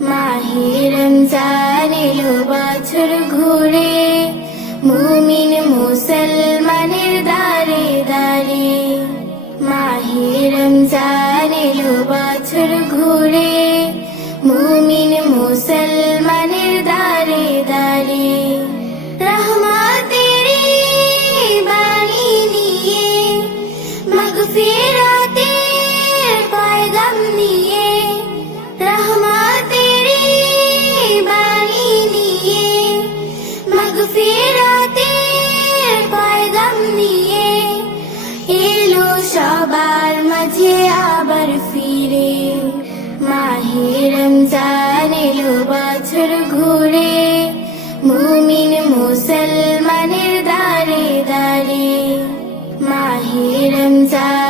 মাহে রমজান এলো বছর ঘুরে, মুমিন মুসলমানের দারে দারে। মাহে রমজান এলো বছর ঘুরে, মুমিন মুসলমানের দারে দারে। রহমতের বাণী নিয়ে, মাগফিরাতের পয়গাম নিয়ে, রহমতের বাণী নিয়ে, মাগফিরাতের পয়গাম নিয়ে এলো সবার মাঝে আবার ফিরে। মাহে রমজান এলো বছর ঘুরে, মুমিন মুসলমানের দারে দারে। মাহে রমজান